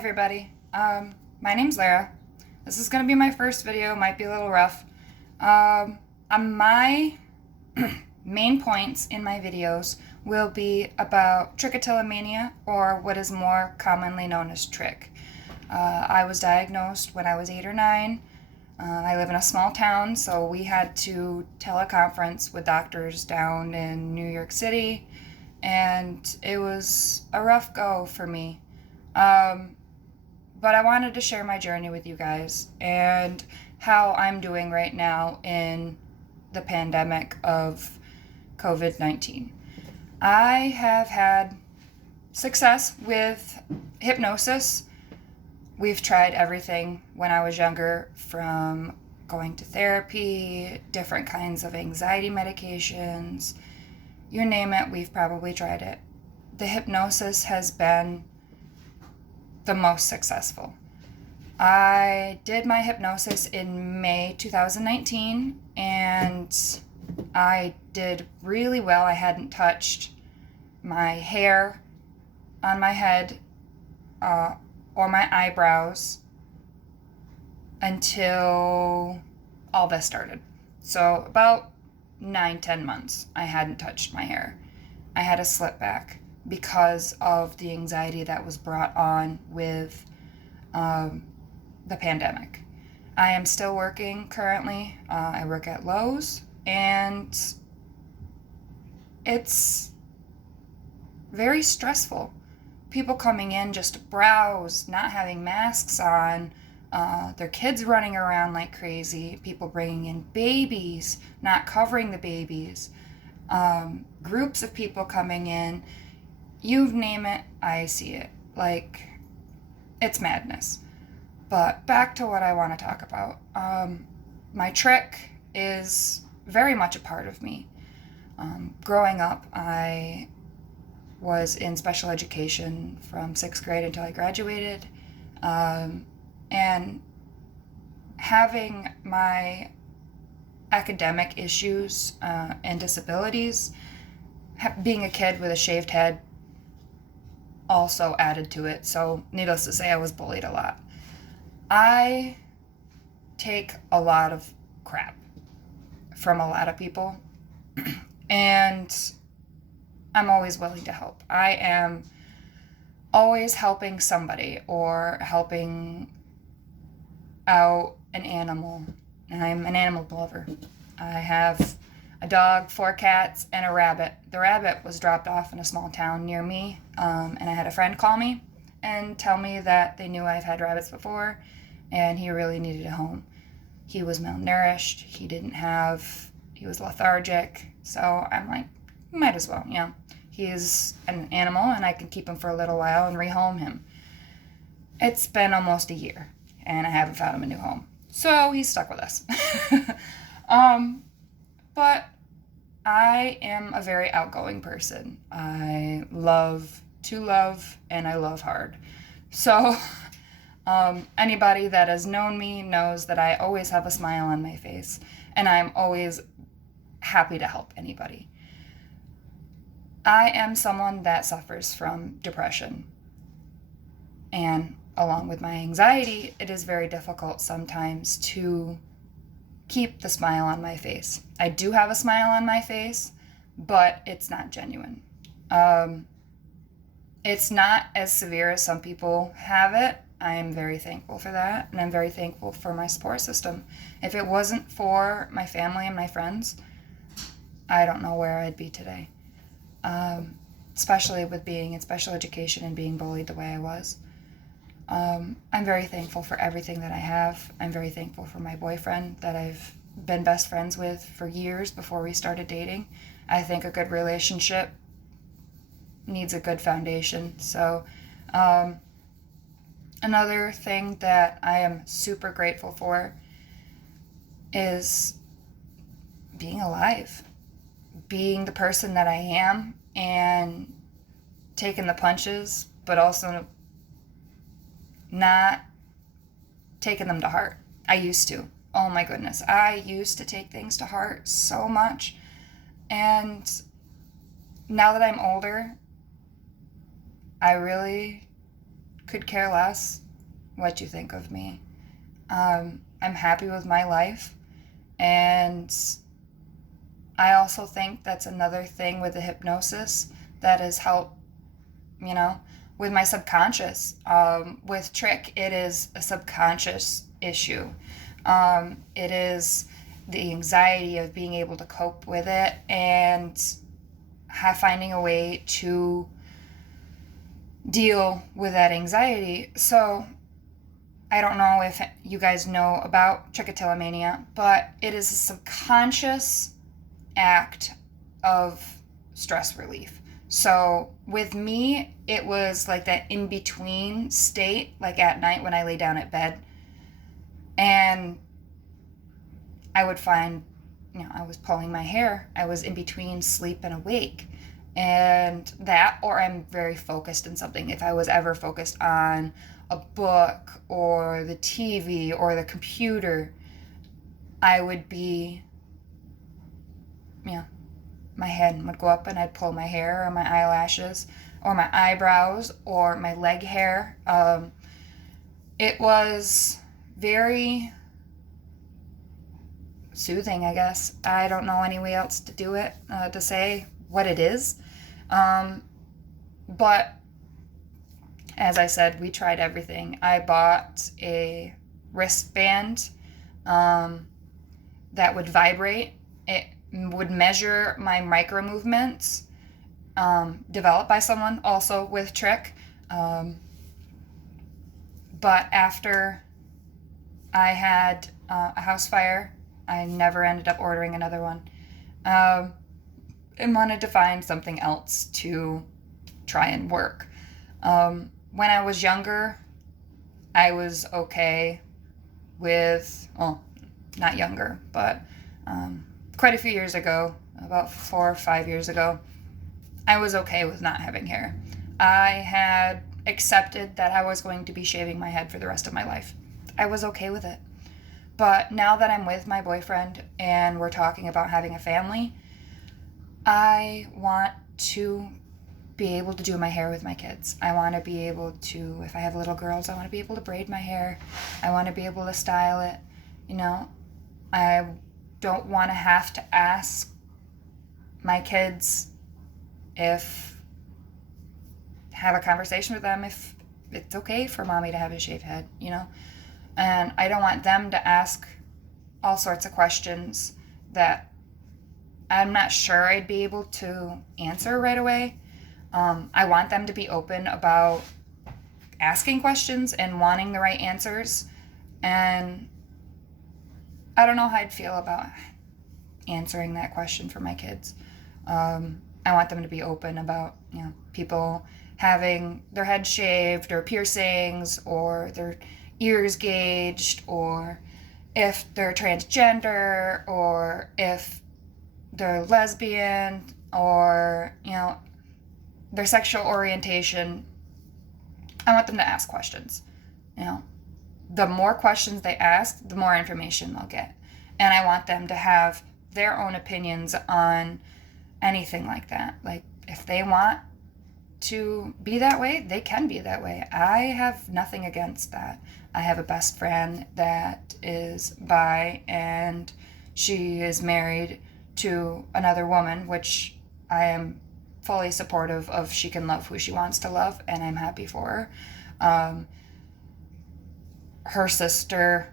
everybody. My name's Lara. This is going to be my first video. Might be a little rough. My main points in my videos will be about trichotillomania, or what is more commonly known as trich. I was diagnosed when I was 8 or 9. I live in a small town, so we had to teleconference with doctors down in New York City, and it was a rough go for me. But I wanted to share my journey with you guys and how I'm doing right now in the pandemic of COVID-19. I have had success with hypnosis. We've tried everything when I was younger, from going to therapy, different kinds of anxiety medications, you name it, we've probably tried it. The hypnosis has been the most successful. I did my hypnosis in May 2019, and I did really well. I hadn't touched my hair on my head or my eyebrows until all this started. So about 9-10 months I hadn't touched my hair. I had a slip back because of the anxiety that was brought on with the pandemic. I am still working currently. I work at Lowe's, and it's very stressful. People coming in just to browse, not having masks on, their kids running around like crazy, people bringing in babies, not covering the babies, groups of people coming in. You name it, I see it. Like, it's madness. But back to what I want to talk about. My trich is very much a part of me. Growing up, I was in special education from 6th grade until I graduated. And having my academic issues and disabilities, being a kid with a shaved head, also added to it. So needless to say, I was bullied a lot. I take a lot of crap from a lot of people, and I'm always willing to help. I am always helping somebody or helping out an animal. I'm an animal lover. I have a dog, 4 cats, and a rabbit. The rabbit was dropped off in a small town near me, and I had a friend call me and tell me that they knew I've had rabbits before, and he really needed a home. He was malnourished. He was lethargic. So I'm like, might as well, He's an animal, and I can keep him for a little while and rehome him. It's been almost a year, and I haven't found him a new home. So he's stuck with us. But I am a very outgoing person. I love to love, and I love hard. So anybody that has known me knows that I always have a smile on my face, and I'm always happy to help anybody. I am someone that suffers from depression, and along with my anxiety, it is very difficult sometimes to keep the smile on my face. I do have a smile on my face, but it's not genuine. It's not as severe as some people have it. I'm very thankful for that, and I'm very thankful for my support system. If it wasn't for my family and my friends, I don't know where I'd be today. Especially with being in special education and being bullied the way I was. I'm very thankful for everything that I have. I'm very thankful for my boyfriend that I've been best friends with for years before we started dating. I think a good relationship needs a good foundation. So another thing that I am super grateful for is being alive, being the person that I am, and taking the punches, but also not taking them to heart. I used to. Oh my goodness. I used to take things to heart so much. And now that I'm older, I really could care less what you think of me. I'm happy with my life, and I also think that's another thing with the hypnosis that has helped, with my subconscious. With trich, it is a subconscious issue. It is the anxiety of being able to cope with it and finding a way to deal with that anxiety. So I don't know if you guys know about trichotillomania, but it is a subconscious act of stress relief. So with me, it was like that in-between state, like at night when I lay down at bed. And I would find, I was pulling my hair. I was in between sleep and awake. And that, or I'm very focused in something. If I was ever focused on a book or the TV or the computer, I would be, my head would go up and I'd pull my hair or my eyelashes or my eyebrows or my leg hair. It was very soothing, I guess. I don't know any way else to do it, to say what it is. But as I said, we tried everything. I bought a wristband that would vibrate. It would measure my micro movements, developed by someone also with trich. But after I had a house fire, I never ended up ordering another one. And wanted to find something else to try and work. When I was younger, I was okay with, well, not younger, but quite a few years ago, about 4 or 5 years ago, I was okay with not having hair. I had accepted that I was going to be shaving my head for the rest of my life. I was okay with it. But now that I'm with my boyfriend and we're talking about having a family, I want to be able to do my hair with my kids. I want to be able to, if I have little girls, I want to be able to braid my hair. I want to be able to style it. I don't want to have to ask my kids have a conversation with them if it's okay for mommy to have a shaved head, And I don't want them to ask all sorts of questions that I'm not sure I'd be able to answer right away. I want them to be open about asking questions and wanting the right answers. And I don't know how I'd feel about answering that question for my kids. I want them to be open about, people having their head shaved or piercings or their ears gauged, or if they're transgender, or if they're lesbian, or, their sexual orientation. I want them to ask questions. The more questions they ask, the more information they'll get. And I want them to have their own opinions on anything like that. Like, if they want to be that way, they can be that way. I have nothing against that. I have a best friend that is bi, and she is married to another woman, which I am fully supportive of. She can love who she wants to love, and I'm happy for her. Her sister,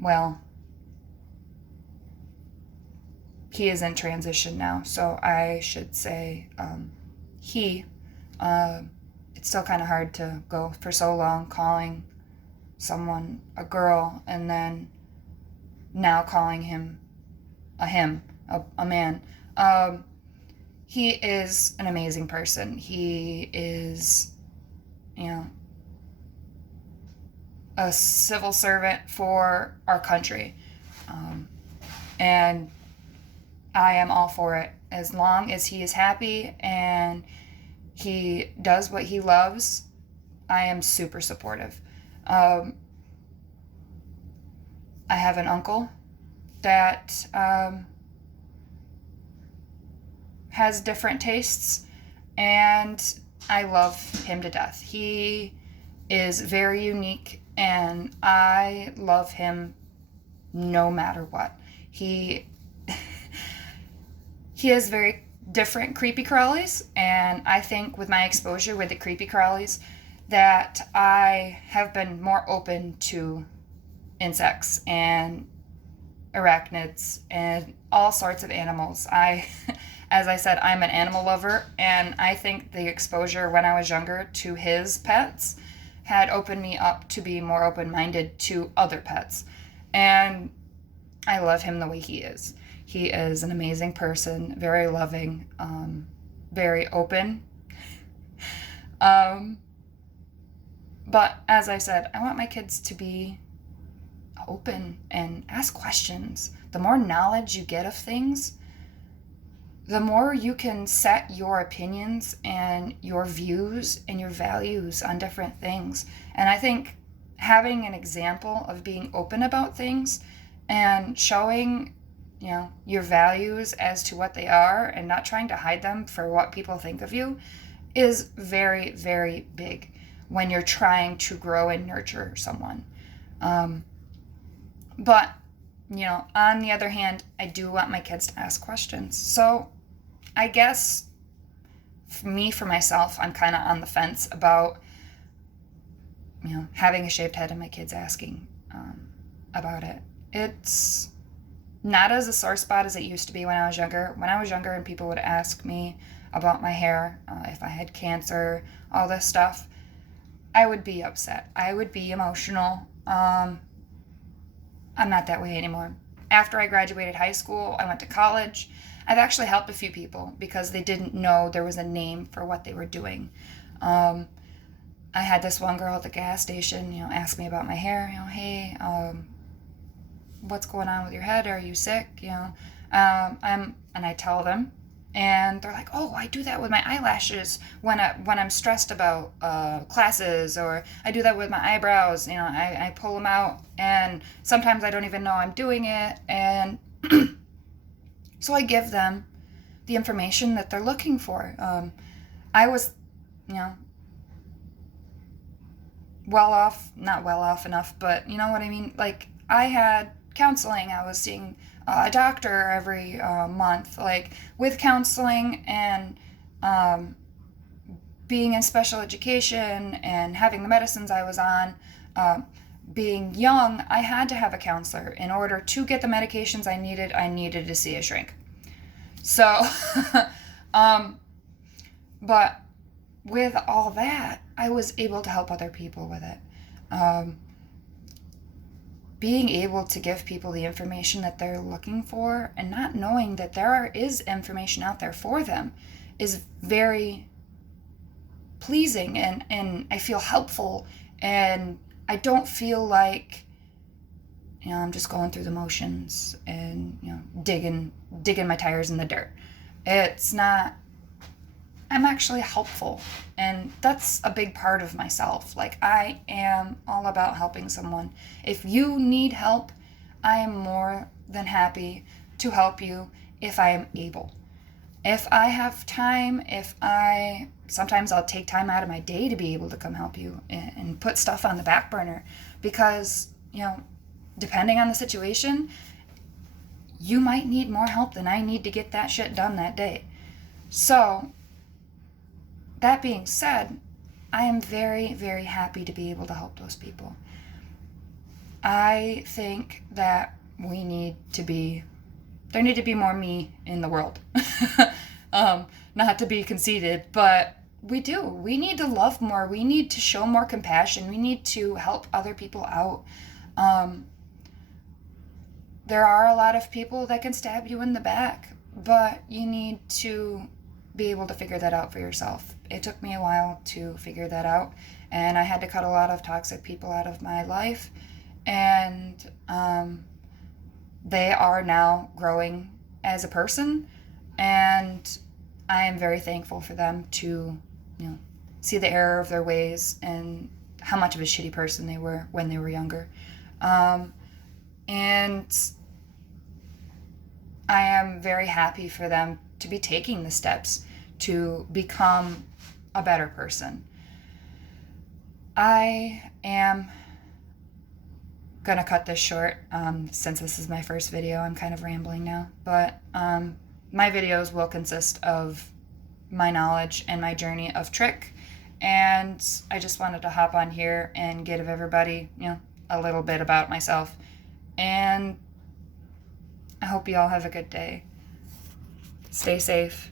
well, he is in transition now, so I should say he. It's still kind of hard to go for so long calling someone a girl and then now calling him a man. He is an amazing person. He is, a civil servant for our country. And I am all for it. As long as he is happy and he does what he loves, I am super supportive. I have an uncle that has different tastes, and I love him to death. He is very unique, and I love him no matter what. He he has very different creepy crawlies, and I think with my exposure with the creepy crawlies that I have been more open to insects and arachnids and all sorts of animals. As I said, I'm an animal lover, and I think the exposure when I was younger to his pets had opened me up to be more open-minded to other pets. And I love him the way he is. He is an amazing person, very loving, very open. But as I said, I want my kids to be open and ask questions. The more knowledge you get of things, the more you can set your opinions and your views and your values on different things. And I think having an example of being open about things and showing, your values as to what they are and not trying to hide them for what people think of you is very, very big when you're trying to grow and nurture someone. But, on the other hand, I do want my kids to ask questions. So I guess for myself, I'm kind of on the fence about, having a shaved head and my kids asking about it. It's not as a sore spot as it used to be when I was younger. When I was younger and people would ask me about my hair, if I had cancer, all this stuff, I would be upset. I would be emotional. I'm not that way anymore. After I graduated high school, I went to college. I've actually helped a few people because they didn't know there was a name for what they were doing. I had this one girl at the gas station, ask me about my hair, hey, what's going on with your head? Are you sick? And I tell them, and they're like, oh, I do that with my eyelashes when I'm stressed about classes, or I do that with my eyebrows. I pull them out, and sometimes I don't even know I'm doing it, and so I give them the information that they're looking for. I was, not well off enough, but you know what I mean? Like, I had counseling. I was seeing a doctor every month. Like, with counseling and being in special education and having the medicines I was on, being young, I had to have a counselor. In order to get the medications I needed to see a shrink. So, but with all that, I was able to help other people with it. Being able to give people the information that they're looking for and not knowing that there is information out there for them is very pleasing, and I feel helpful, and I don't feel like I'm just going through the motions and digging my tires in the dirt. It's not. I'm actually helpful, and that's a big part of myself. Like, I am all about helping someone. If you need help, I am more than happy to help you if I am able. If I have time, sometimes I'll take time out of my day to be able to come help you and put stuff on the back burner because, depending on the situation, you might need more help than I need to get that shit done that day. So, that being said, I am very, very happy to be able to help those people. I think that there need to be more me in the world. Not to be conceited, but we do. We need to love more. We need to show more compassion. We need to help other people out. There are a lot of people that can stab you in the back, but you need to be able to figure that out for yourself. It took me a while to figure that out, and I had to cut a lot of toxic people out of my life, and they are now growing as a person, and I am very thankful for them to, see the error of their ways and how much of a shitty person they were when they were younger. And I am very happy for them to be taking the steps to become a better person. I am gonna cut this short since this is my first video. I'm kind of rambling now, but my videos will consist of my knowledge and my journey of trich, and I just wanted to hop on here and give everybody, a little bit about myself, and I hope you all have a good day. Stay safe.